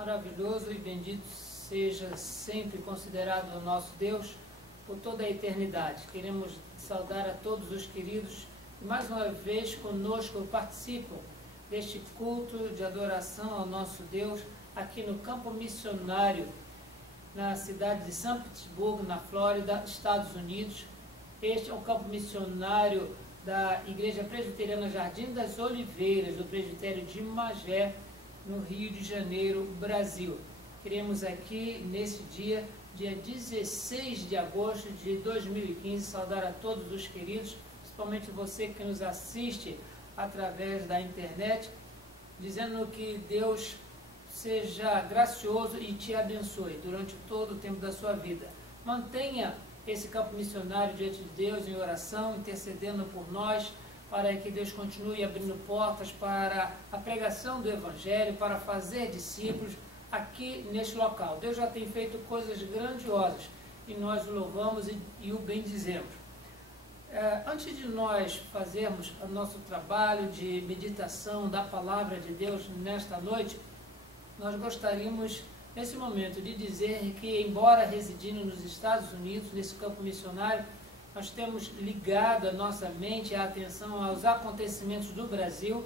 Maravilhoso e bendito seja sempre considerado o nosso Deus por toda a eternidade. Queremos saudar a todos os queridos que mais uma vez conosco participam deste culto de adoração ao nosso Deus aqui no campo missionário na cidade de São Petersburgo, na Flórida, Estados Unidos. Este é o campo missionário da Igreja Presbiteriana Jardim das Oliveiras, do Presbitério de Magé, no Rio de Janeiro, Brasil. Queremos aqui, nesse dia 16 de agosto de 2015, saudar a todos os queridos, principalmente você que nos assiste através da internet, dizendo que Deus seja gracioso e te abençoe durante todo o tempo da sua vida. Mantenha esse campo missionário diante de Deus em oração, intercedendo por nós, para que Deus continue abrindo portas para a pregação do Evangelho, para fazer discípulos aqui neste local. Deus já tem feito coisas grandiosas e nós o louvamos e o bendizemos. Antes de nós fazermos o nosso trabalho de meditação da Palavra de Deus nesta noite, nós gostaríamos, nesse momento, de dizer que, embora residindo nos Estados Unidos, nesse campo missionário, nós temos ligado a nossa mente e a atenção aos acontecimentos do Brasil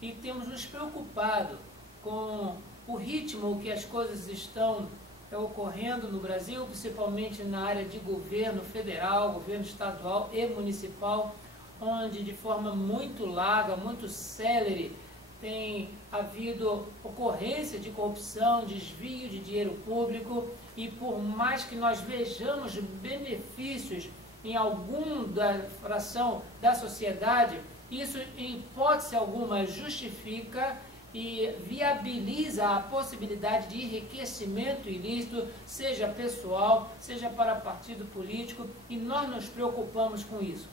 e temos nos preocupado com o ritmo que as coisas estão ocorrendo no Brasil, principalmente na área de governo federal, governo estadual e municipal, onde de forma muito larga, muito célere, tem havido ocorrência de corrupção, desvio de dinheiro público, e por mais que nós vejamos benefícios em algum da fração da sociedade, isso em hipótese alguma justifica e viabiliza a possibilidade de enriquecimento ilícito, seja pessoal, seja para partido político, e nós nos preocupamos com isso.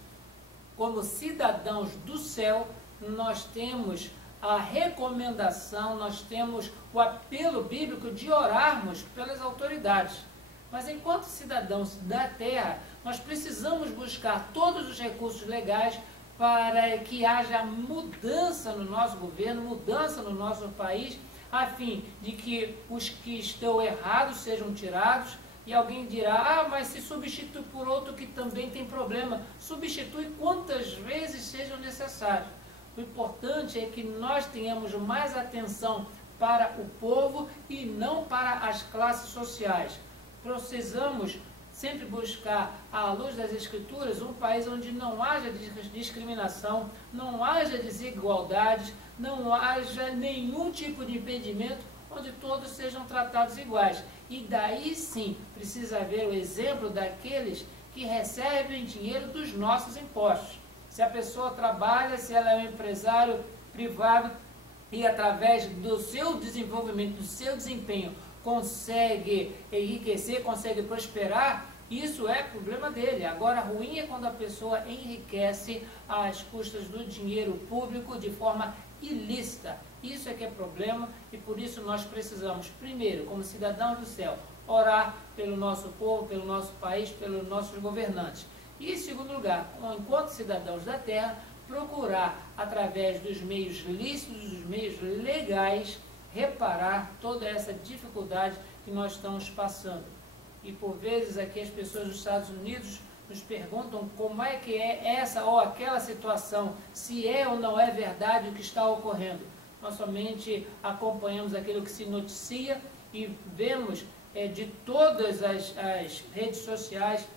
Como cidadãos do céu, nós temos a recomendação, nós temos o apelo bíblico de orarmos pelas autoridades. Mas enquanto cidadãos da terra, nós precisamos buscar todos os recursos legais para que haja mudança no nosso governo, mudança no nosso país, a fim de que os que estão errados sejam tirados. E alguém dirá, mas se substitui por outro que também tem problema. Substitui quantas vezes sejam necessários. O importante é que nós tenhamos mais atenção para o povo e não para as classes sociais. Precisamos sempre buscar, à luz das Escrituras, um país onde não haja discriminação, não haja desigualdades, não haja nenhum tipo de impedimento, onde todos sejam tratados iguais. E daí sim precisa haver o exemplo daqueles que recebem dinheiro dos nossos impostos. Se a pessoa trabalha, se ela é um empresário privado e através do seu desenvolvimento, do seu desempenho, consegue enriquecer, consegue prosperar, isso é problema dele. Agora, ruim é quando a pessoa enriquece às custas do dinheiro público de forma ilícita. Isso é que é problema e por isso nós precisamos, primeiro, como cidadãos do céu, orar pelo nosso povo, pelo nosso país, pelos nossos governantes. E, em segundo lugar, enquanto cidadãos da terra, procurar, através dos meios lícitos, dos meios legais, reparar toda essa dificuldade que nós estamos passando. E, por vezes, aqui as pessoas dos Estados Unidos nos perguntam como é que é essa ou aquela situação, se é ou não é verdade o que está ocorrendo. Nós somente acompanhamos aquilo que se noticia e vemos de todas as redes sociais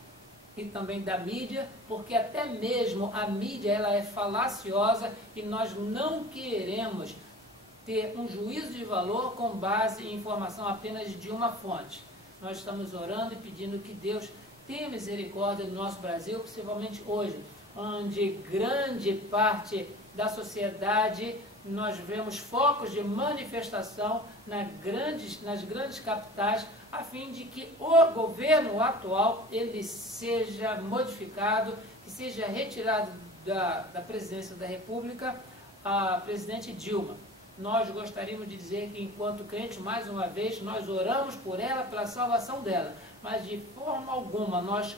e também da mídia, porque até mesmo a mídia ela é falaciosa e nós não queremos ter um juízo de valor com base em informação apenas de uma fonte. Nós estamos orando e pedindo que Deus tenha misericórdia do nosso Brasil, principalmente hoje, onde grande parte da sociedade nós vemos focos de manifestação nas grandes capitais, a fim de que o governo atual ele seja modificado, que seja retirado da presidência da República a presidente Dilma. Nós gostaríamos de dizer que, enquanto crentes, mais uma vez, nós oramos por ela, pela salvação dela, mas de forma alguma nós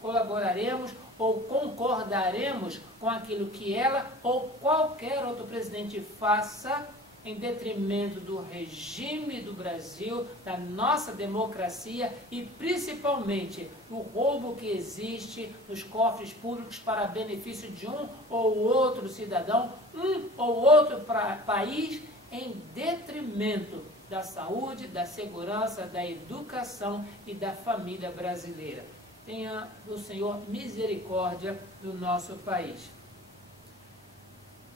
colaboraremos ou concordaremos com aquilo que ela ou qualquer outro presidente faça em detrimento do regime do Brasil, da nossa democracia e principalmente o roubo que existe nos cofres públicos para benefício de um ou outro cidadão, um ou outro país, em detrimento da saúde, da segurança, da educação e da família brasileira. Tenha o Senhor misericórdia do nosso país.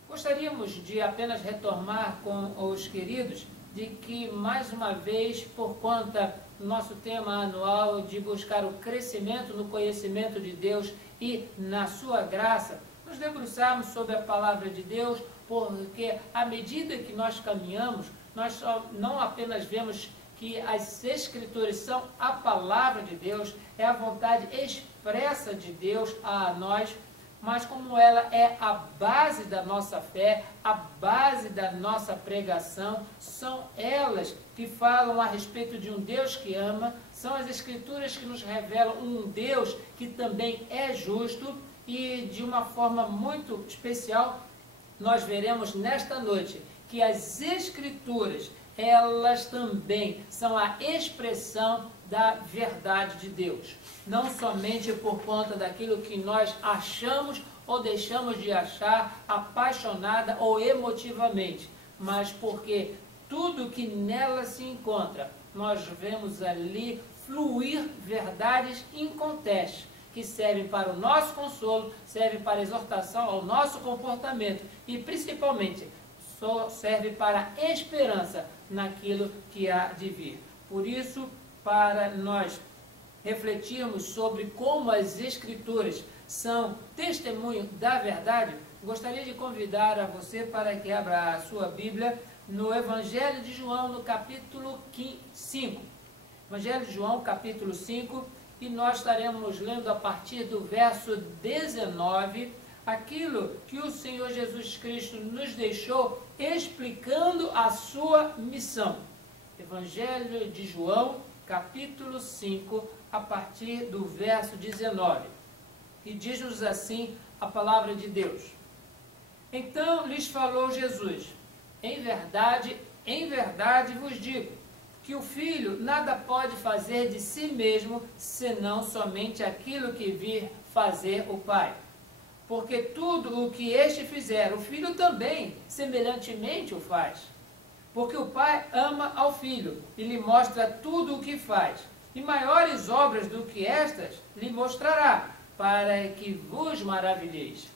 Gostaríamos de apenas retomar com os queridos de que, mais uma vez, por conta do nosso tema anual de buscar o crescimento no conhecimento de Deus e na sua graça, nos debruçarmos sobre a palavra de Deus, porque à medida que nós caminhamos, nós não apenas vemos que as Escrituras são a palavra de Deus, é a vontade expressa de Deus a nós, mas como ela é a base da nossa fé, a base da nossa pregação, são elas que falam a respeito de um Deus que ama, são as Escrituras que nos revelam um Deus que também é justo, e de uma forma muito especial, nós veremos nesta noite que as Escrituras, elas também são a expressão da verdade de Deus. Não somente por conta daquilo que nós achamos ou deixamos de achar apaixonada ou emotivamente, mas porque tudo que nela se encontra, nós vemos ali fluir verdades incontestáveis, que servem para o nosso consolo, servem para a exortação ao nosso comportamento e principalmente só serve para a esperança naquilo que há de vir. Por isso, para nós refletirmos sobre como as Escrituras são testemunho da verdade, gostaria de convidar a você para que abra a sua Bíblia no Evangelho de João, no capítulo 5. Evangelho de João, capítulo 5, e nós estaremos lendo a partir do verso 19, aquilo que o Senhor Jesus Cristo nos deixou explicando a sua missão. Evangelho de João, capítulo 5, a partir do verso 19. E diz-nos assim a palavra de Deus. Então lhes falou Jesus: em verdade vos digo, que o Filho nada pode fazer de si mesmo, senão somente aquilo que vir fazer o Pai. Porque tudo o que este fizer, o Filho também, semelhantemente, o faz. Porque o Pai ama ao Filho, e lhe mostra tudo o que faz. E maiores obras do que estas lhe mostrará, para que vos maravilheis.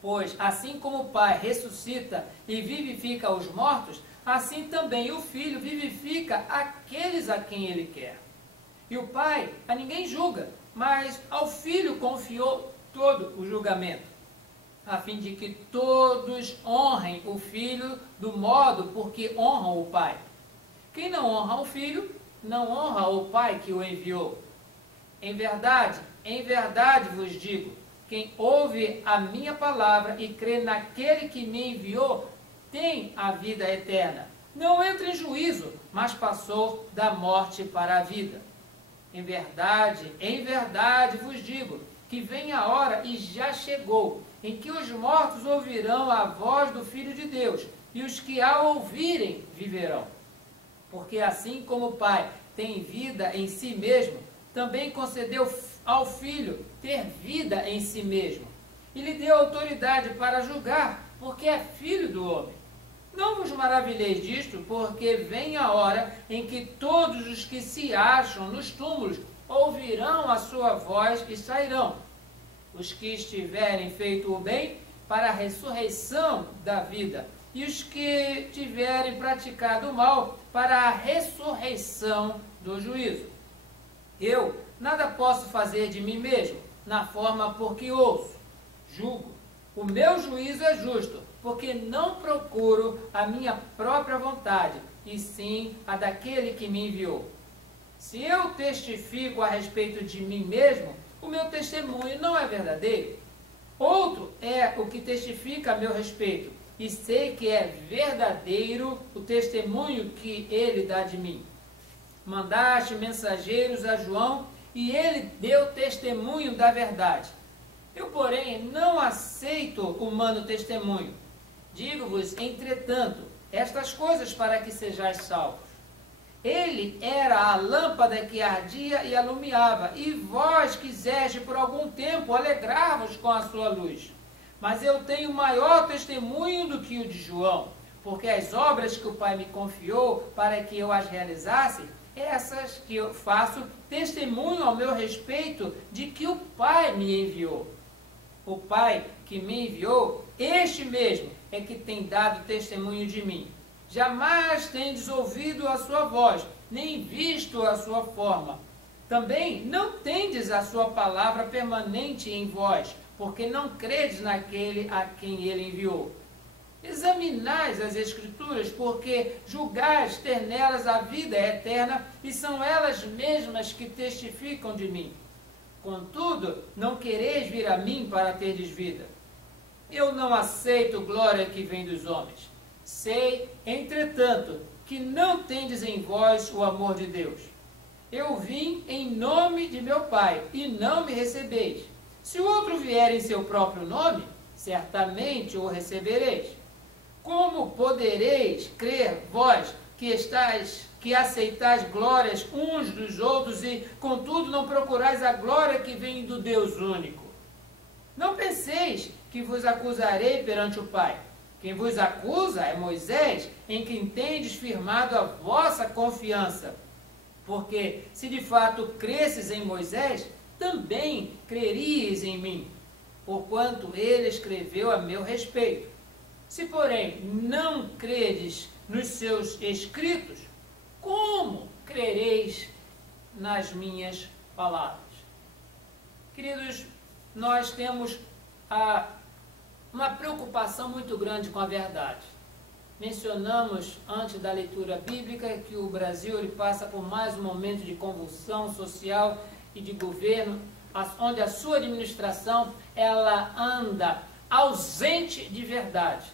Pois, assim como o Pai ressuscita e vivifica os mortos, assim também o Filho vivifica aqueles a quem Ele quer. E o Pai a ninguém julga, mas ao Filho confiou todo o julgamento, a fim de que todos honrem o Filho do modo por que honram o Pai. Quem não honra o Filho, não honra o Pai que o enviou. Em verdade vos digo, quem ouve a minha palavra e crê naquele que me enviou, tem a vida eterna. Não entra em juízo, mas passou da morte para a vida. Em verdade vos digo, que vem a hora, e já chegou, em que os mortos ouvirão a voz do Filho de Deus, e os que a ouvirem viverão. Porque assim como o Pai tem vida em si mesmo, também concedeu ao Filho ter vida em si mesmo, e lhe deu autoridade para julgar, porque é filho do homem. Não vos maravilheis disto, porque vem a hora em que todos os que se acham nos túmulos ouvirão a sua voz e sairão. Os que estiverem feito o bem, para a ressurreição da vida, e os que tiverem praticado o mal, para a ressurreição do juízo. Eu nada posso fazer de mim mesmo, na forma por que ouço. Julgo. O meu juízo é justo, porque não procuro a minha própria vontade, e sim a daquele que me enviou. Se eu testifico a respeito de mim mesmo, o meu testemunho não é verdadeiro. Outro é o que testifica a meu respeito, e sei que é verdadeiro o testemunho que ele dá de mim. Mandaste mensageiros a João, e ele deu testemunho da verdade. Eu, porém, não aceito humano testemunho. Digo-vos, entretanto, estas coisas para que sejais salvos. Ele era a lâmpada que ardia e alumiava, e vós quiseste por algum tempo alegrar-vos com a sua luz. Mas eu tenho maior testemunho do que o de João, porque as obras que o Pai me confiou para que eu as realizasse, essas que eu faço, testemunho ao meu respeito de que o Pai me enviou. O Pai que me enviou, este mesmo é que tem dado testemunho de mim. Jamais tendes ouvido a sua voz, nem visto a sua forma. Também não tendes a sua palavra permanente em vós, porque não credes naquele a quem ele enviou. Examinais as Escrituras, porque julgais ter nelas a vida eterna, e são elas mesmas que testificam de mim. Contudo, não quereis vir a mim para terdes vida. Eu não aceito glória que vem dos homens. Sei, entretanto, que não tendes em vós o amor de Deus. Eu vim em nome de meu Pai, e não me recebeis. Se o outro vier em seu próprio nome, certamente o recebereis. Como podereis crer vós que aceitais glórias uns dos outros e, contudo, não procurais a glória que vem do Deus único? Não penseis que vos acusarei perante o Pai. Quem vos acusa é Moisés, em quem tendes firmado a vossa confiança. Porque, se de fato cresces em Moisés, também creríeis em mim, porquanto ele escreveu a meu respeito. Se, porém, não credes nos seus escritos, como crereis nas minhas palavras? Queridos, nós temos uma preocupação muito grande com a verdade. Mencionamos, antes da leitura bíblica, que o Brasil ele passa por mais um momento de convulsão social e de governo, onde a sua administração ela anda ausente de verdade.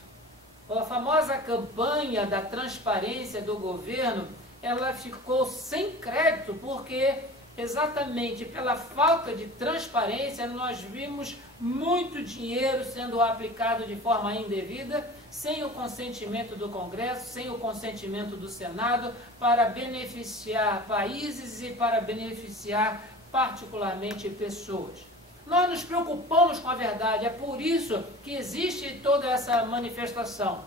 A famosa campanha da transparência do governo, ela ficou sem crédito, porque exatamente pela falta de transparência nós vimos muito dinheiro sendo aplicado de forma indevida, sem o consentimento do Congresso, sem o consentimento do Senado, para beneficiar países e para beneficiar particularmente pessoas. Nós nos preocupamos com a verdade, é por isso que existe toda essa manifestação,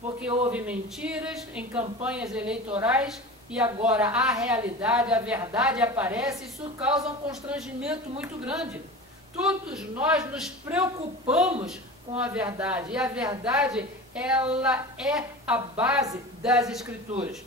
porque houve mentiras em campanhas eleitorais e agora a realidade, a verdade aparece, isso causa um constrangimento muito grande. Todos nós nos preocupamos com a verdade, e a verdade, ela é a base das Escrituras.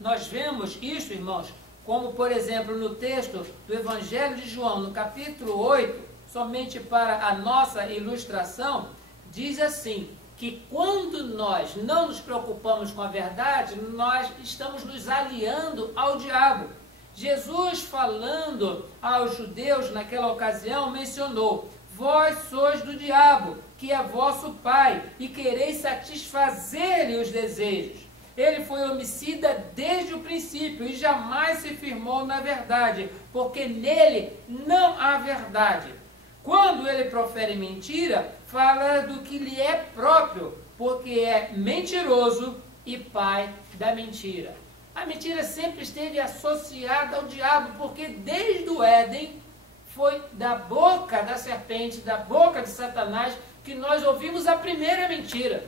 Nós vemos isso, irmãos, como, por exemplo, no texto do Evangelho de João, no capítulo 8, somente para a nossa ilustração, diz assim, que quando nós não nos preocupamos com a verdade, nós estamos nos aliando ao diabo. Jesus, falando aos judeus naquela ocasião, mencionou, vós sois do diabo, que é vosso pai, e quereis satisfazer-lhe os desejos. Ele foi homicida desde o princípio e jamais se firmou na verdade, porque nele não há verdade. Quando ele profere mentira, fala do que lhe é próprio, porque é mentiroso e pai da mentira. A mentira sempre esteve associada ao diabo, porque desde o Éden foi da boca da serpente, da boca de Satanás, que nós ouvimos a primeira mentira.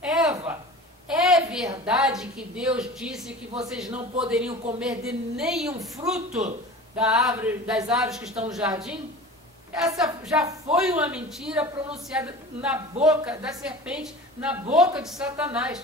Eva, é verdade que Deus disse que vocês não poderiam comer de nenhum fruto das árvores que estão no jardim? Essa já foi uma mentira pronunciada na boca da serpente, na boca de Satanás.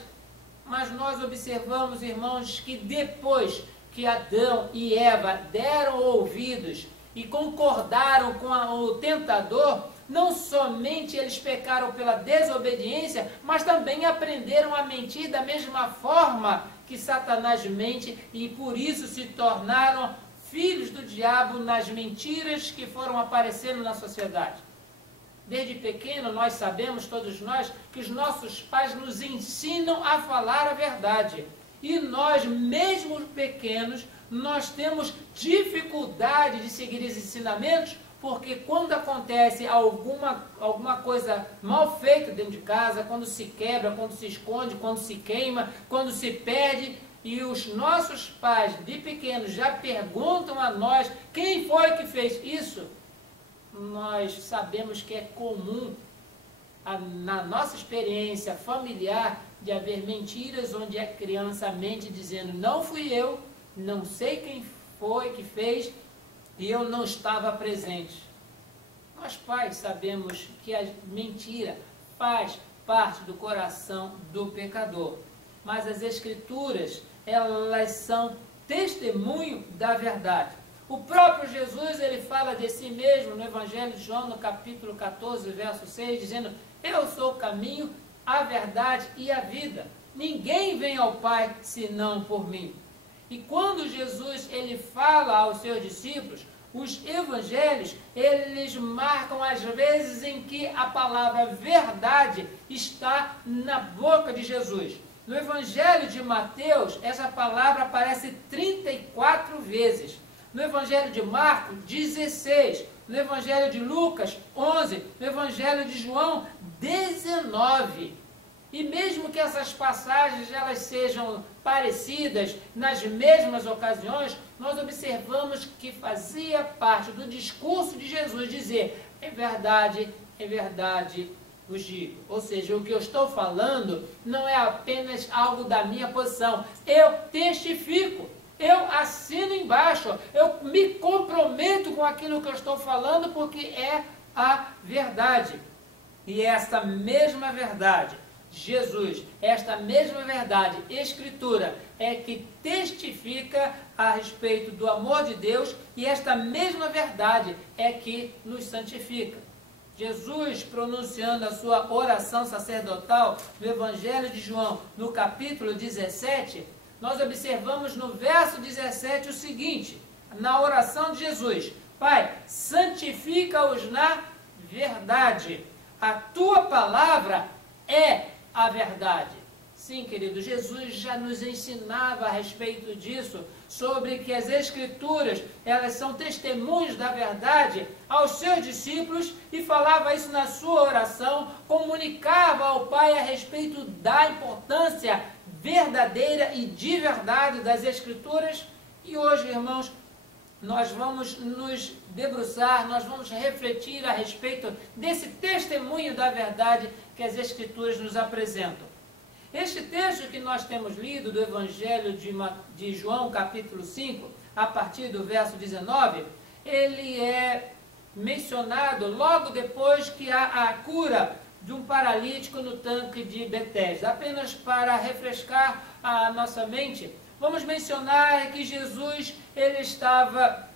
Mas nós observamos, irmãos, que depois que Adão e Eva deram ouvidos e concordaram com o tentador, não somente eles pecaram pela desobediência, mas também aprenderam a mentir da mesma forma que Satanás mente e por isso se tornaram filhos do diabo nas mentiras que foram aparecendo na sociedade. Desde pequeno nós sabemos, todos nós, que os nossos pais nos ensinam a falar a verdade. E nós, mesmo pequenos, nós temos dificuldade de seguir esses ensinamentos porque quando acontece alguma coisa mal feita dentro de casa, quando se quebra, quando se esconde, quando se queima, quando se perde, e os nossos pais de pequenos já perguntam a nós quem foi que fez isso, nós sabemos que é comum na nossa experiência familiar de haver mentiras onde a criança mente dizendo não fui eu, não sei quem foi que fez e eu não estava presente. Nós pais sabemos que a mentira faz parte do coração do pecador, mas as Escrituras, elas são testemunho da verdade. O próprio Jesus, ele fala de si mesmo no Evangelho de João, no capítulo 14, verso 6, dizendo: eu sou o caminho, a verdade e a vida. Ninguém vem ao Pai senão por mim. E quando Jesus ele fala aos seus discípulos, os evangelhos, eles marcam as vezes em que a palavra verdade está na boca de Jesus. No Evangelho de Mateus, essa palavra aparece 34 vezes. No Evangelho de Marcos, 16. No Evangelho de Lucas, 11. No Evangelho de João, 19. E mesmo que essas passagens elas sejam parecidas nas mesmas ocasiões, nós observamos que fazia parte do discurso de Jesus dizer: é verdade vos digo. Ou seja, o que eu estou falando não é apenas algo da minha posição. Eu testifico, eu assino embaixo, eu me comprometo com aquilo que eu estou falando porque é a verdade. E essa mesma verdade, Jesus, esta mesma verdade, Escritura, é que testifica a respeito do amor de Deus, e esta mesma verdade é que nos santifica. Jesus, pronunciando a sua oração sacerdotal no Evangelho de João, no capítulo 17, nós observamos no verso 17 o seguinte, na oração de Jesus: Pai, santifica-os na verdade. A tua palavra é a verdade. Sim, querido, Jesus já nos ensinava a respeito disso, sobre que as Escrituras, elas são testemunhos da verdade aos seus discípulos, e falava isso na sua oração, comunicava ao Pai a respeito da importância verdadeira e de verdade das Escrituras. E hoje, irmãos, nós vamos nos debruçar, nós vamos refletir a respeito desse testemunho da verdade que as Escrituras nos apresentam. Este texto que nós temos lido do Evangelho de João, capítulo 5, a partir do verso 19, ele é mencionado logo depois que há a cura de um paralítico no tanque de Betesda. Apenas para refrescar a nossa mente, vamos mencionar que Jesus ele estava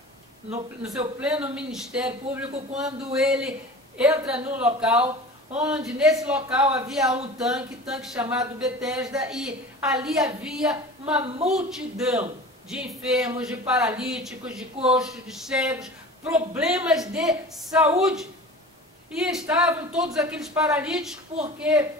no seu pleno ministério público quando ele entra num local onde nesse local havia um tanque chamado Betesda, e ali havia uma multidão de enfermos, de paralíticos, de coxos, de cegos, problemas de saúde. E estavam todos aqueles paralíticos porque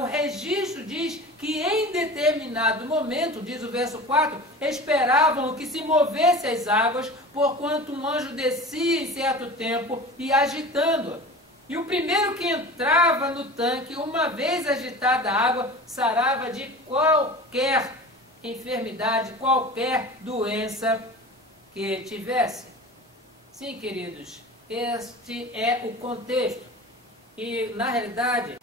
o registro diz que em determinado momento, diz o verso 4, esperavam que se movesse as águas, porquanto um anjo descia em certo tempo e agitando-a. E o primeiro que entrava no tanque, uma vez agitada a água, sarava de qualquer enfermidade, qualquer doença que tivesse. Sim, queridos, este é o contexto. E na realidade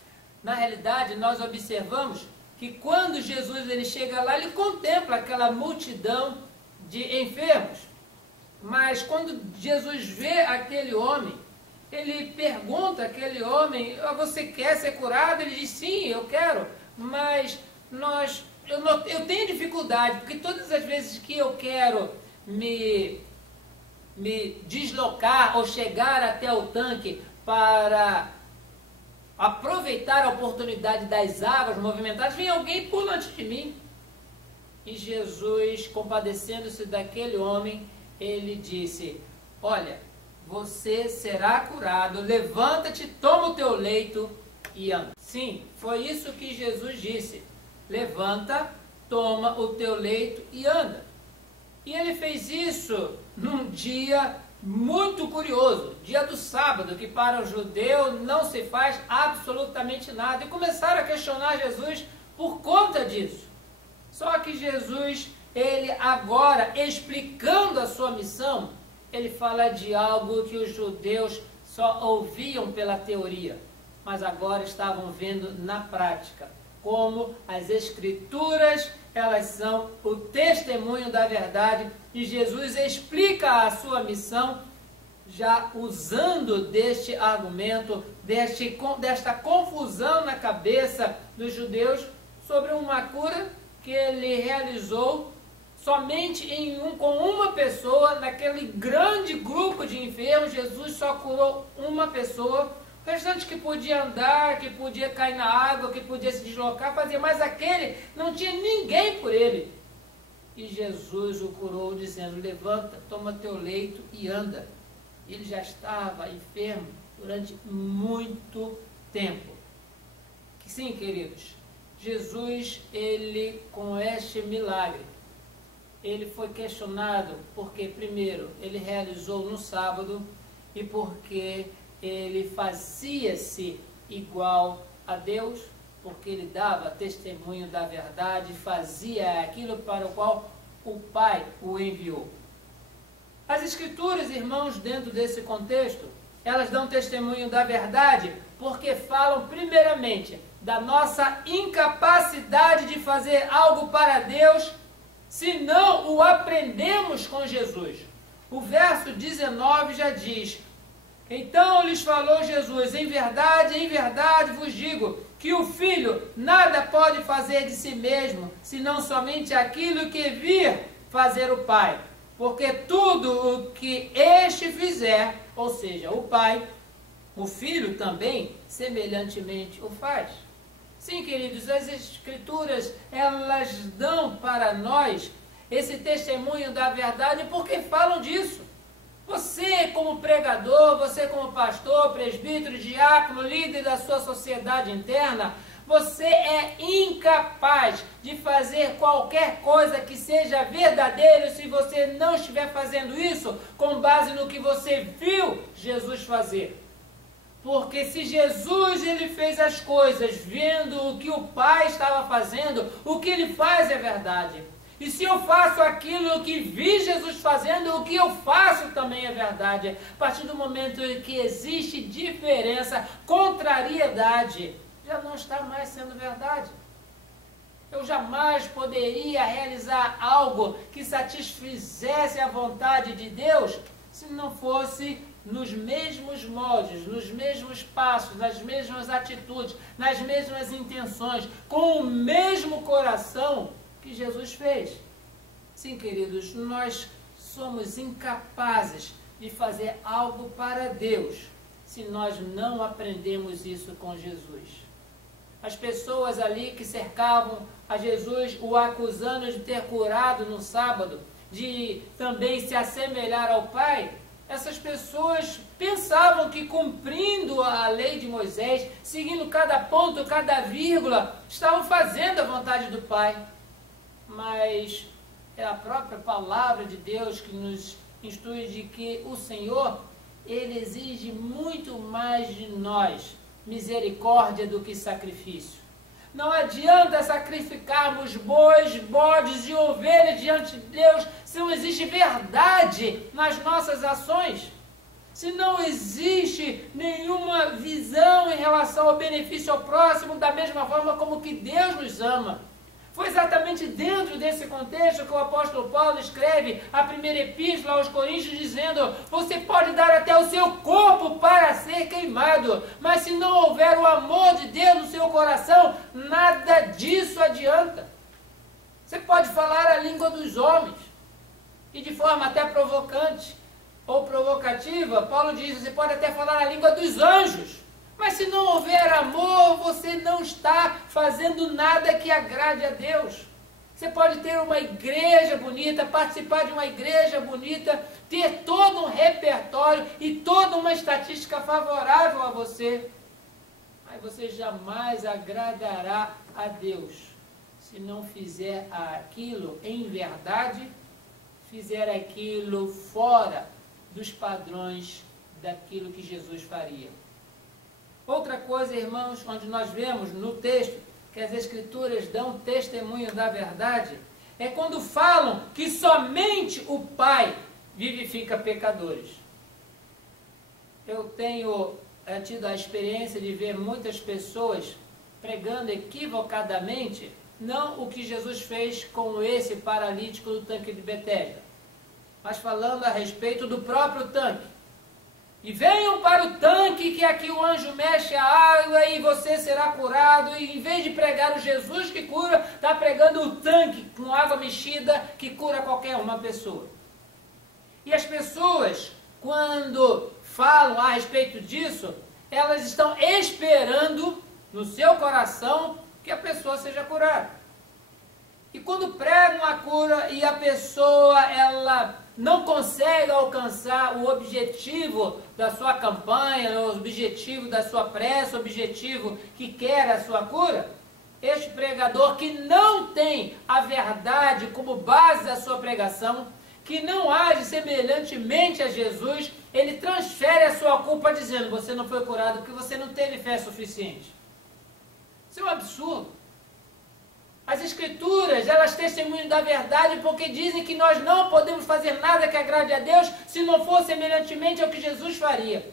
nós observamos que quando Jesus ele chega lá, ele contempla aquela multidão de enfermos. Mas quando Jesus vê aquele homem, ele pergunta àquele homem: você quer ser curado? Ele diz: sim, eu quero, mas eu tenho dificuldade, porque todas as vezes que eu quero me deslocar ou chegar até o tanque para aproveitar a oportunidade das águas movimentadas, vem alguém e pula antes de mim. E Jesus, compadecendo-se daquele homem, ele disse: olha, você será curado, levanta-te, toma o teu leito e anda. Sim, foi isso que Jesus disse: levanta, toma o teu leito e anda. E ele fez isso num dia muito curioso, dia do sábado, que para o judeu não se faz absolutamente nada, e começaram a questionar Jesus por conta disso. Só que Jesus, ele agora, explicando a sua missão, ele fala de algo que os judeus só ouviam pela teoria, mas agora estavam vendo na prática, como as Escrituras, elas são o testemunho da verdade, e Jesus explica a sua missão, já usando deste argumento, desta confusão na cabeça dos judeus, sobre uma cura que ele realizou somente com uma pessoa, naquele grande grupo de enfermos. Jesus só curou uma pessoa, o restante que podia andar, que podia cair na água, que podia se deslocar, fazia, mas aquele não tinha ninguém por ele. E Jesus o curou dizendo, levanta, toma teu leito e anda. Ele já estava enfermo durante muito tempo. Sim, queridos, Jesus, ele com este milagre, ele foi questionado porque, primeiro, ele realizou no sábado e porque ele fazia-se igual a Deus, porque ele dava testemunho da verdade, fazia aquilo para o qual o Pai o enviou. As Escrituras, irmãos, dentro desse contexto, elas dão testemunho da verdade porque falam, primeiramente, da nossa incapacidade de fazer algo para Deus se não o aprendemos com Jesus. O verso 19 já diz, então lhes falou Jesus, em verdade vos digo, que o Filho nada pode fazer de si mesmo, senão somente aquilo que vir fazer o Pai. Porque tudo o que este fizer, ou seja, o Pai, o Filho também, semelhantemente o faz. Sim, queridos, as Escrituras, elas dão para nós esse testemunho da verdade porque falam disso. Você como pregador, você como pastor, presbítero, diácono, líder da sua sociedade interna, você é incapaz de fazer qualquer coisa que seja verdadeiro se você não estiver fazendo isso com base no que você viu Jesus fazer. Porque se Jesus ele fez as coisas vendo o que o Pai estava fazendo, o que ele faz é verdade. E se eu faço aquilo que vi Jesus fazendo, o que eu faço também é verdade. A partir do momento em que existe diferença, contrariedade, já não está mais sendo verdade. Eu jamais poderia realizar algo que satisfizesse a vontade de Deus se não fosse nos mesmos moldes, nos mesmos passos, nas mesmas atitudes, nas mesmas intenções, com o mesmo coração que Jesus fez. Sim, queridos, nós somos incapazes de fazer algo para Deus se nós não aprendemos isso com Jesus. As pessoas ali que cercavam a Jesus, o acusando de ter curado no sábado, de também se assemelhar ao Pai, essas pessoas pensavam que cumprindo a lei de Moisés, seguindo cada ponto, cada vírgula, estavam fazendo a vontade do Pai. Mas é a própria palavra de Deus que nos instrui de que o Senhor, ele exige muito mais de nós misericórdia do que sacrifício. Não adianta sacrificarmos bois, bodes e ovelhas diante de Deus se não existe verdade nas nossas ações. Se não existe nenhuma visão em relação ao benefício ao próximo da mesma forma como que Deus nos ama. Foi exatamente dentro desse contexto que o apóstolo Paulo escreve a primeira epístola aos Coríntios dizendo: você pode dar até o seu corpo para ser queimado, mas se não houver o amor de Deus no seu coração, nada disso adianta. Você pode falar a língua dos homens, e de forma até provocante ou provocativa, Paulo diz, você pode até falar a língua dos anjos, mas se não houver amor, você não está fazendo nada que agrade a Deus. Você pode ter uma igreja bonita, participar de uma igreja bonita, ter todo um repertório e toda uma estatística favorável a você, mas você jamais agradará a Deus se não fizer aquilo em verdade, fizer aquilo fora dos padrões daquilo que Jesus faria. Outra coisa, irmãos, onde nós vemos no texto que as Escrituras dão testemunho da verdade, é quando falam que somente o Pai vivifica pecadores. Eu tenho tido a experiência de ver muitas pessoas pregando equivocadamente não o que Jesus fez com esse paralítico do tanque de Betesda, mas falando a respeito do próprio tanque. E venham para o tanque que aqui o anjo mexe a água e você será curado. E em vez de pregar o Jesus que cura, está pregando o tanque com água mexida que cura qualquer uma pessoa. E as pessoas, quando falam a respeito disso, elas estão esperando no seu coração que a pessoa seja curada. E quando pregam a cura e a pessoa ela não consegue alcançar o objetivo da sua campanha, o objetivo da sua prece, o objetivo que quer a sua cura, este pregador que não tem a verdade como base da sua pregação, que não age semelhantemente a Jesus, ele transfere a sua culpa dizendo: você não foi curado porque você não teve fé suficiente. Isso é um absurdo. As Escrituras, elas testemunham da verdade porque dizem que nós não podemos fazer nada que agrade a Deus se não for semelhantemente ao que Jesus faria.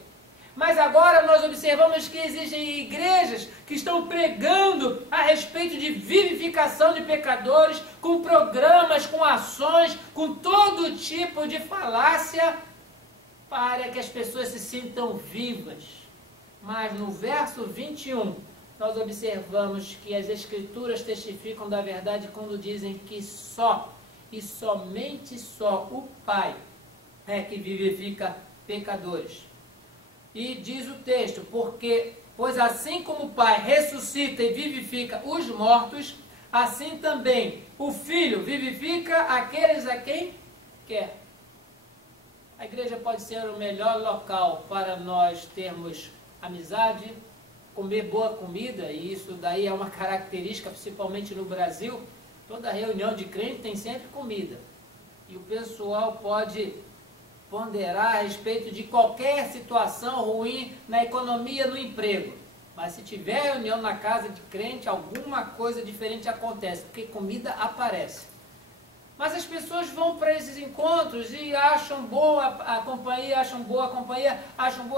Mas agora nós observamos que existem igrejas que estão pregando a respeito de vivificação de pecadores, com programas, com ações, com todo tipo de falácia, para que as pessoas se sintam vivas. Mas no verso 21, nós observamos que as Escrituras testificam da verdade quando dizem que só e somente só o Pai é que vivifica pecadores. E diz o texto: pois assim como o Pai ressuscita e vivifica os mortos, assim também o Filho vivifica aqueles a quem quer. A igreja pode ser o melhor local para nós termos amizade, comer boa comida, e isso daí é uma característica, principalmente no Brasil. Toda reunião de crente tem sempre comida. E o pessoal pode ponderar a respeito de qualquer situação ruim na economia, no emprego. Mas se tiver reunião na casa de crente, alguma coisa diferente acontece, porque comida aparece. Mas as pessoas vão para esses encontros e acham boa a companhia, acham boa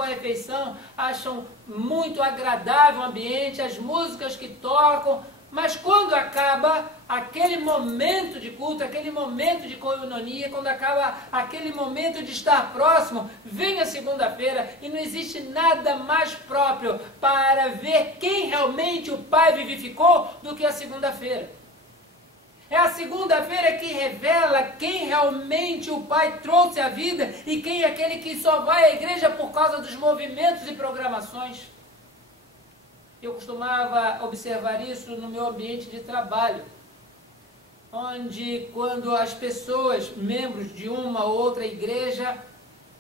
a refeição, acham muito agradável o ambiente, as músicas que tocam, mas quando acaba aquele momento de culto, aquele momento de coinonia, quando acaba aquele momento de estar próximo, vem a segunda-feira e não existe nada mais próprio para ver quem realmente o Pai vivificou do que a segunda-feira. É a segunda-feira que revela quem realmente o Pai trouxe à vida e quem é aquele que só vai à igreja por causa dos movimentos e programações. Eu costumava observar isso no meu ambiente de trabalho, onde quando as pessoas, membros de uma ou outra igreja,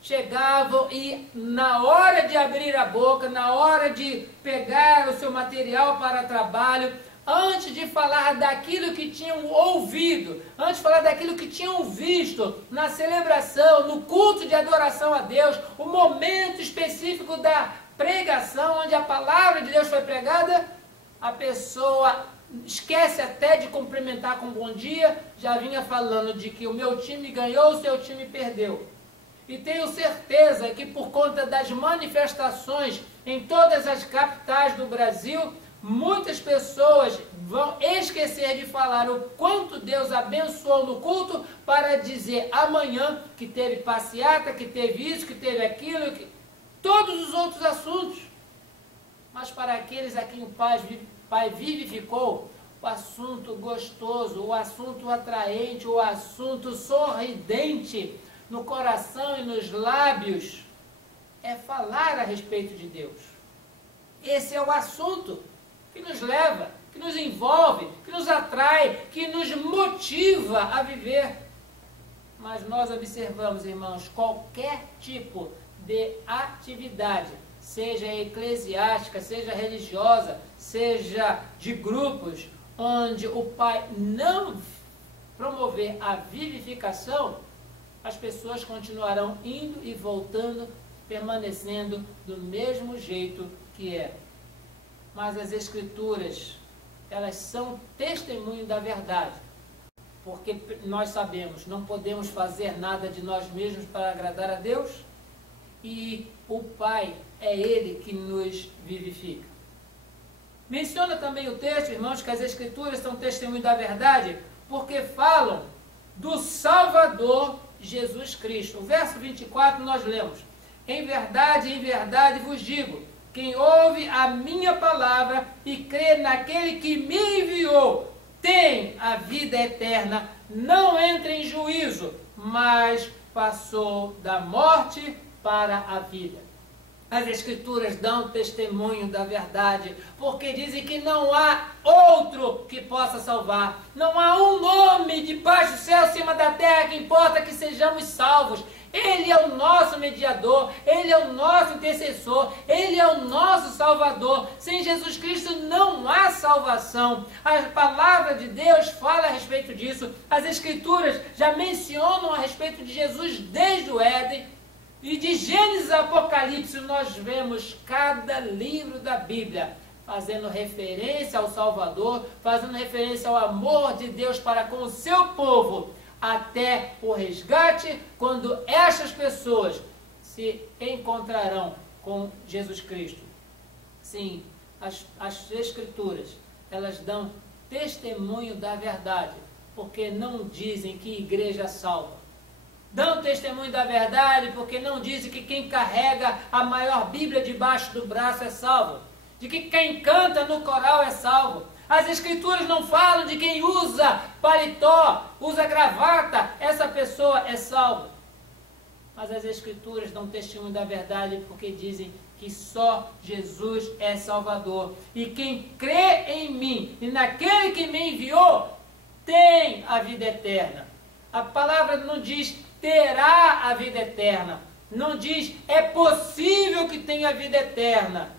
chegavam e na hora de abrir a boca, na hora de pegar o seu material para trabalho, antes de falar daquilo que tinham ouvido, antes de falar daquilo que tinham visto na celebração, no culto de adoração a Deus, o momento específico da pregação, onde a palavra de Deus foi pregada, a pessoa esquece até de cumprimentar com bom dia, já vinha falando de que o meu time ganhou, o seu time perdeu. E tenho certeza que por conta das manifestações em todas as capitais do Brasil, muitas pessoas vão esquecer de falar o quanto Deus abençoou no culto para dizer amanhã que teve passeata, que teve isso, que teve aquilo, todos os outros assuntos. Mas para aqueles a quem o Pai vivificou, o assunto gostoso, o assunto atraente, o assunto sorridente no coração e nos lábios é falar a respeito de Deus. Esse é o assunto que nos leva, que nos envolve, que nos atrai, que nos motiva a viver. Mas nós observamos, irmãos, qualquer tipo de atividade, seja eclesiástica, seja religiosa, seja de grupos, onde o Pai não promover a vivificação, as pessoas continuarão indo e voltando, permanecendo do mesmo jeito que é. Mas as Escrituras, elas são testemunho da verdade, porque nós sabemos, não podemos fazer nada de nós mesmos para agradar a Deus, e o Pai é Ele que nos vivifica. Menciona também o texto, irmãos, que as Escrituras são testemunho da verdade, porque falam do Salvador Jesus Cristo. O verso 24 nós lemos: em verdade vos digo, quem ouve a minha palavra e crê naquele que me enviou, tem a vida eterna, não entra em juízo, mas passou da morte para a vida. As Escrituras dão testemunho da verdade, porque dizem que não há outro que possa salvar. Não há um nome debaixo do céu, acima da terra, que importa que sejamos salvos. Ele é o nosso mediador, Ele é o nosso intercessor, Ele é o nosso Salvador. Sem Jesus Cristo não há salvação. A palavra de Deus fala a respeito disso. As Escrituras já mencionam a respeito de Jesus desde o Éden. E de Gênesis a Apocalipse nós vemos cada livro da Bíblia fazendo referência ao Salvador, fazendo referência ao amor de Deus para com o seu povo, até o resgate, quando estas pessoas se encontrarão com Jesus Cristo. Sim, as Escrituras, elas dão testemunho da verdade, porque não dizem que igreja salva. Dão testemunho da verdade porque não dizem que quem carrega a maior Bíblia debaixo do braço é salvo, de que quem canta no coral é salvo. As Escrituras não falam de quem usa paletó, usa gravata, essa pessoa é salva. Mas as Escrituras dão testemunho da verdade porque dizem que só Jesus é Salvador. E quem crê em mim e naquele que me enviou, tem a vida eterna. A palavra não diz terá a vida eterna, não diz é possível que tenha a vida eterna,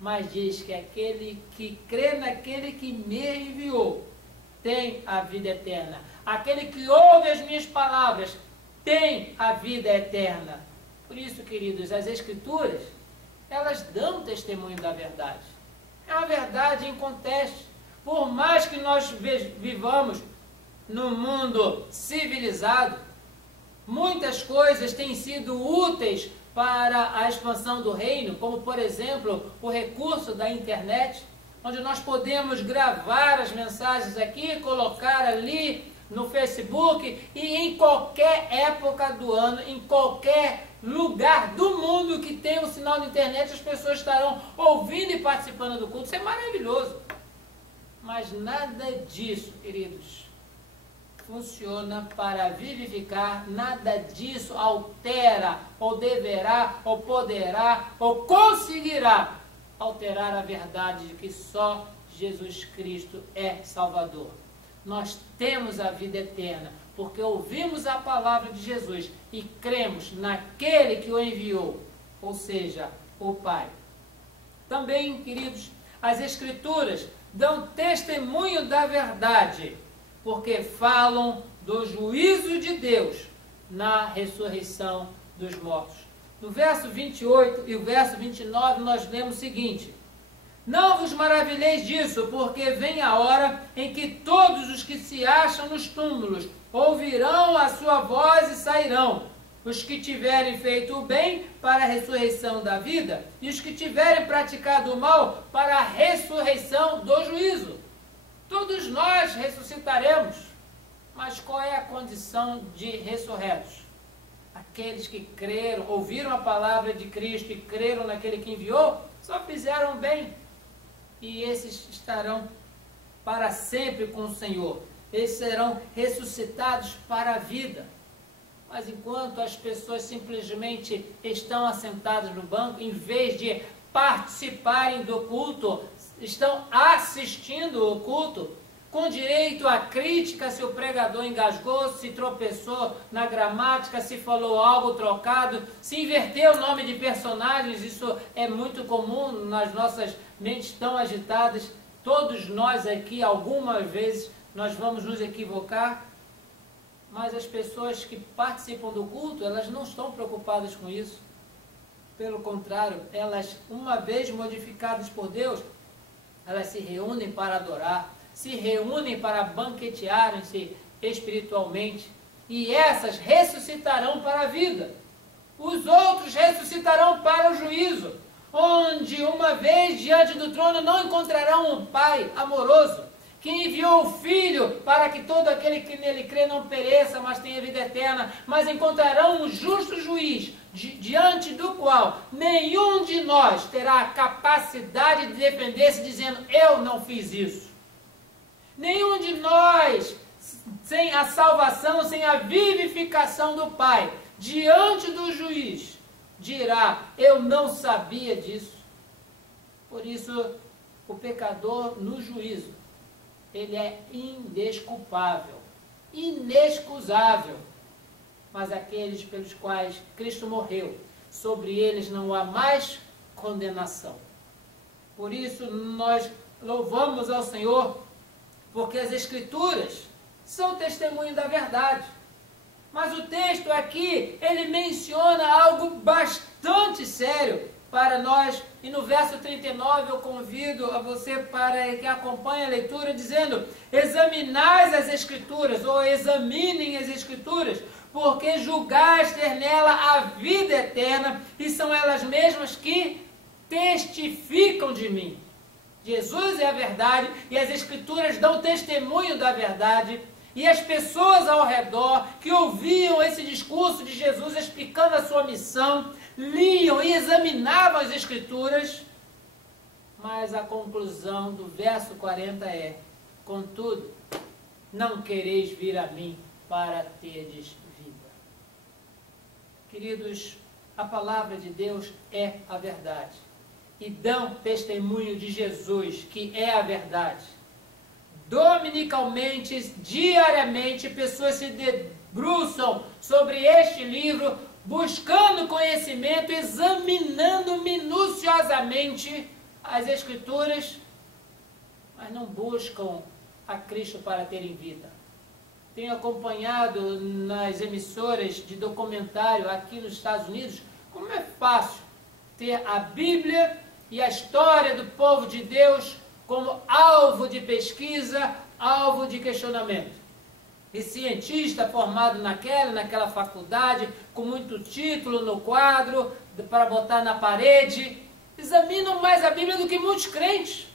mas diz que aquele que crê naquele que me enviou tem a vida eterna. Aquele que ouve as minhas palavras tem a vida eterna. Por isso, queridos, as Escrituras, elas dão testemunho da verdade. É uma verdade inconteste. Por mais que nós vivamos no mundo civilizado, muitas coisas têm sido úteis para a expansão do reino, como, por exemplo, o recurso da internet, onde nós podemos gravar as mensagens aqui, colocar ali no Facebook, e em qualquer época do ano, em qualquer lugar do mundo que tenha um sinal de internet, as pessoas estarão ouvindo e participando do culto. Isso é maravilhoso. Mas nada disso, queridos, funciona para vivificar, nada disso altera, ou deverá, ou poderá, ou conseguirá alterar a verdade de que só Jesus Cristo é Salvador. Nós temos a vida eterna, porque ouvimos a palavra de Jesus e cremos naquele que o enviou, ou seja, o Pai. Também, queridos, as Escrituras dão testemunho da verdade, porque falam do juízo de Deus na ressurreição dos mortos. No verso 28 e o verso 29 nós lemos o seguinte: não vos maravilheis disso, porque vem a hora em que todos os que se acham nos túmulos ouvirão a sua voz e sairão, os que tiverem feito o bem para a ressurreição da vida, e os que tiverem praticado o mal para a ressurreição do juízo. Todos nós ressuscitaremos, mas qual é a condição de ressurretos? Aqueles que creram, ouviram a palavra de Cristo e creram naquele que enviou, só fizeram bem. E esses estarão para sempre com o Senhor. Eles serão ressuscitados para a vida. Mas enquanto as pessoas simplesmente estão assentadas no banco, em vez de participarem do culto, estão assistindo o culto, com direito à crítica se o pregador engasgou, se tropeçou na gramática, se falou algo trocado, se inverteu o nome de personagens. Isso é muito comum nas nossas mentes tão agitadas. Todos nós aqui, algumas vezes, nós vamos nos equivocar. Mas as pessoas que participam do culto, elas não estão preocupadas com isso. Pelo contrário, elas, uma vez modificadas por Deus, elas se reúnem para adorar, se reúnem para banquetearem-se espiritualmente, e essas ressuscitarão para a vida. Os outros ressuscitarão para o juízo, onde uma vez diante do trono não encontrarão um Pai amoroso, que enviou o Filho para que todo aquele que nele crê não pereça, mas tenha vida eterna, mas encontrarão um justo juiz, diante do qual nenhum de nós terá a capacidade de defender-se dizendo, eu não fiz isso. Nenhum de nós, sem a salvação, sem a vivificação do Pai, diante do juiz, dirá, eu não sabia disso. Por isso, o pecador no juízo, ele é indesculpável, inexcusável. Mas aqueles pelos quais Cristo morreu, sobre eles não há mais condenação. Por isso, nós louvamos ao Senhor, porque as Escrituras são testemunho da verdade. Mas o texto aqui, ele menciona algo bastante sério para nós. E no verso 39 eu convido a você para que acompanhe a leitura, dizendo, examinais as Escrituras, ou examinem as Escrituras, porque julgais ter nela a vida eterna, e são elas mesmas que testificam de mim. Jesus é a verdade, e as Escrituras dão testemunho da verdade, e as pessoas ao redor que ouviam esse discurso de Jesus explicando a sua missão, liam e examinavam as Escrituras, mas a conclusão do verso 40 é, contudo, não quereis vir a mim para terdes vida. Queridos, a palavra de Deus é a verdade, e dão testemunho de Jesus, que é a verdade. Dominicalmente, diariamente, pessoas se debruçam sobre este livro, buscando conhecimento, examinando minuciosamente as Escrituras, mas não buscam a Cristo para terem vida. Tenho acompanhado nas emissoras de documentário aqui nos Estados Unidos, como é fácil ter a Bíblia e a história do povo de Deus como alvo de pesquisa, alvo de questionamento. E cientista formado naquela faculdade, com muito título no quadro, para botar na parede, examinam mais a Bíblia do que muitos crentes.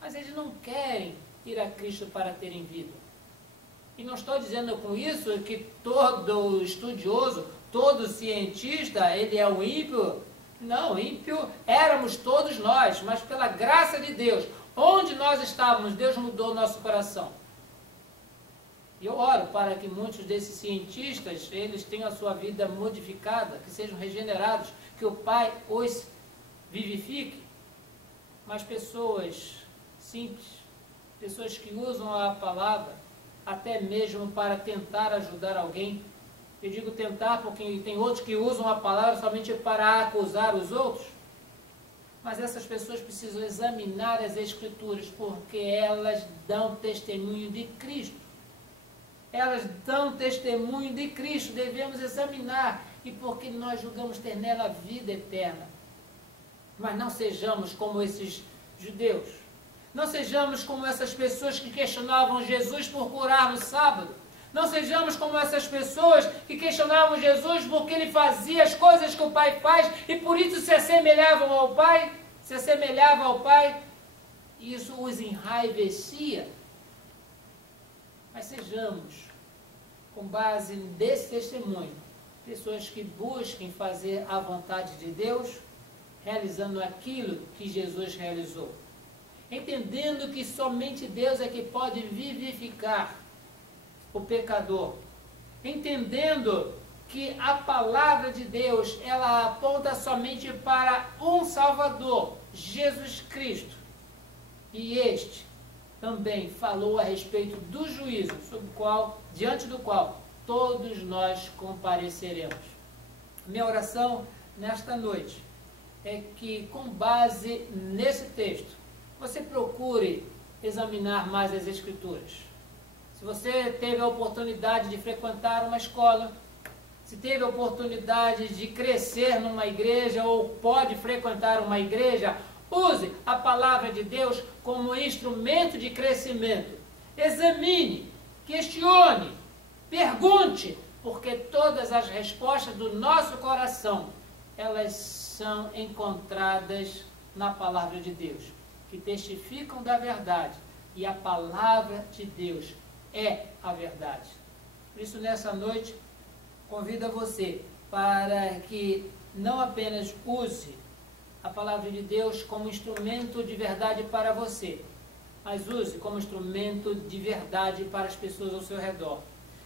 Mas eles não querem ir a Cristo para terem vida. E não estou dizendo com isso que todo estudioso, todo cientista, ele é um ímpio. Não, ímpio éramos todos nós, mas pela graça de Deus, onde nós estávamos, Deus mudou o nosso coração. E eu oro para que muitos desses cientistas, eles tenham a sua vida modificada, que sejam regenerados, que o Pai os vivifique. Mas pessoas simples, pessoas que usam a palavra, até mesmo para tentar ajudar alguém. Eu digo tentar porque tem outros que usam a palavra somente para acusar os outros. Mas essas pessoas precisam examinar as Escrituras, porque elas dão testemunho de Cristo. Elas dão testemunho de Cristo, devemos examinar, e porque nós julgamos ter nela a vida eterna. Mas não sejamos como esses judeus. Não sejamos como essas pessoas que questionavam Jesus por curar no sábado. Não sejamos como essas pessoas que questionavam Jesus porque ele fazia as coisas que o Pai faz e por isso se assemelhavam ao Pai, e isso os enraivecia. Mas sejamos, com base nesse testemunho, pessoas que busquem fazer a vontade de Deus, realizando aquilo que Jesus realizou. Entendendo que somente Deus é que pode vivificar o pecador, entendendo que a palavra de Deus, ela aponta somente para um Salvador, Jesus Cristo, e este também falou a respeito do juízo, diante do qual todos nós compareceremos. Minha oração nesta noite é que, com base nesse texto, você procure examinar mais as Escrituras. Se você teve a oportunidade de frequentar uma escola, se teve a oportunidade de crescer numa igreja ou pode frequentar uma igreja, use a palavra de Deus como instrumento de crescimento. Examine, questione, pergunte, porque todas as respostas do nosso coração, elas são encontradas na palavra de Deus, que testificam da verdade, e a palavra de Deus é a verdade. Por isso, nessa noite, convido a você para que não apenas use a palavra de Deus como instrumento de verdade para você, mas use como instrumento de verdade para as pessoas ao seu redor.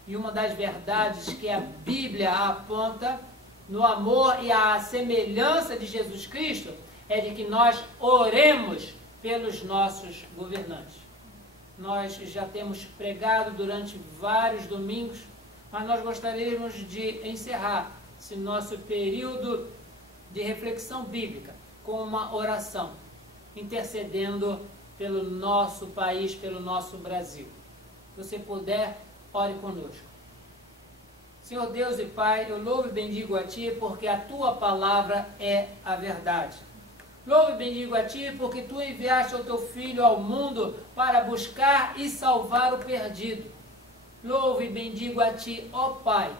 E uma das verdades que a Bíblia aponta no amor e a semelhança de Jesus Cristo é de que nós oremos pelos nossos governantes. Nós já temos pregado durante vários domingos, mas nós gostaríamos de encerrar esse nosso período de reflexão bíblica com uma oração, intercedendo pelo nosso país, pelo nosso Brasil. Se você puder, ore conosco. Senhor Deus e Pai, eu louvo e bendigo a Ti porque a Tua palavra é a verdade. Louvo e bendigo a Ti porque Tu enviaste o Teu Filho ao mundo para buscar e salvar o perdido. Louvo e bendigo a Ti, ó Pai,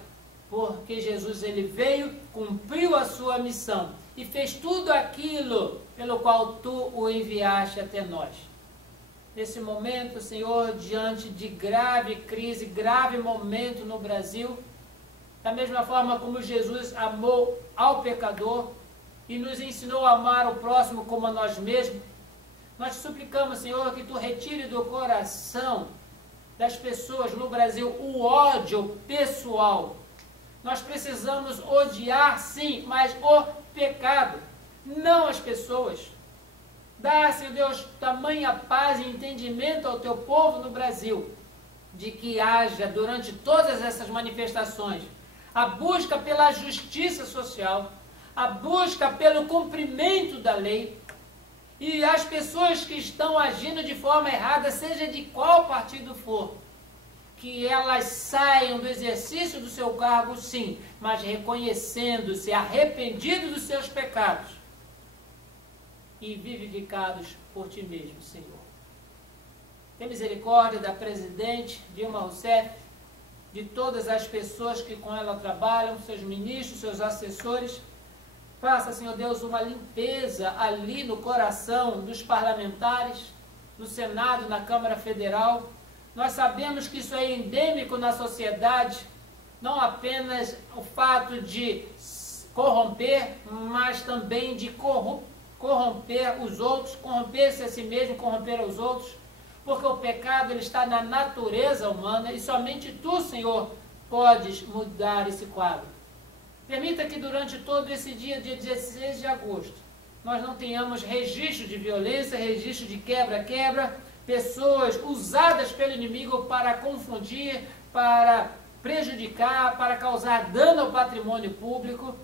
porque Jesus ele veio, cumpriu a sua missão e fez tudo aquilo pelo qual Tu o enviaste até nós. Nesse momento, Senhor, diante de grave crise, grave momento no Brasil, da mesma forma como Jesus amou ao pecador e nos ensinou a amar o próximo como a nós mesmos, nós te suplicamos, Senhor, que Tu retire do coração das pessoas no Brasil o ódio pessoal. Nós precisamos odiar, sim, mas o pecado, não as pessoas. Dá, Senhor Deus, tamanha paz e entendimento ao Teu povo no Brasil, de que haja, durante todas essas manifestações, a busca pela justiça social, a busca pelo cumprimento da lei, e as pessoas que estão agindo de forma errada, seja de qual partido for, que elas saiam do exercício do seu cargo, sim, mas reconhecendo-se, arrependidos dos seus pecados e vivificados por Ti mesmo, Senhor. Tem misericórdia da presidente Dilma Rousseff, de todas as pessoas que com ela trabalham, seus ministros, seus assessores. Faça, Senhor Deus, uma limpeza ali no coração dos parlamentares, no Senado, na Câmara Federal. Nós sabemos que isso é endêmico na sociedade, não apenas o fato de corromper, mas também de corromper os outros, corromper-se a si mesmo, corromper os outros, porque o pecado ele está na natureza humana e somente Tu, Senhor, podes mudar esse quadro. Permita que durante todo esse dia 16 de agosto, nós não tenhamos registro de violência, registro de quebra-quebra, pessoas usadas pelo inimigo para confundir, para prejudicar, para causar dano ao patrimônio público,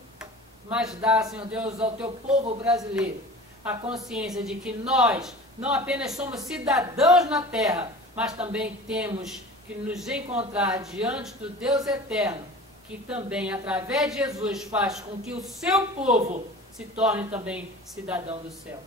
mas dá, Senhor Deus, ao Teu povo brasileiro a consciência de que nós não apenas somos cidadãos na terra, mas também temos que nos encontrar diante do Deus eterno, que também, através de Jesus, faz com que o Seu povo se torne também cidadão do céu.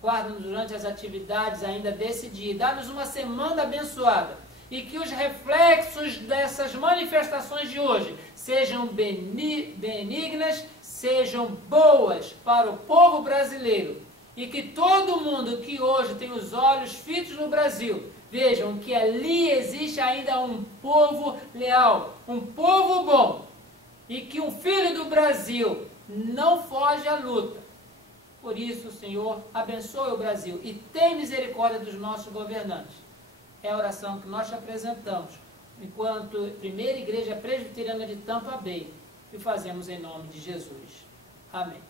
Guarda-nos durante as atividades ainda desse dia, dá-nos uma semana abençoada, e que os reflexos dessas manifestações de hoje sejam benignas, sejam boas para o povo brasileiro, e que todo mundo que hoje tem os olhos fitos no Brasil, vejam que ali existe ainda um povo leal, um povo bom, e que um filho do Brasil não foge à luta. Por isso, Senhor, abençoe o Brasil e tem misericórdia dos nossos governantes. É a oração que nós te apresentamos, enquanto Primeira Igreja Presbiteriana de Tampa Bay, e fazemos em nome de Jesus. Amém.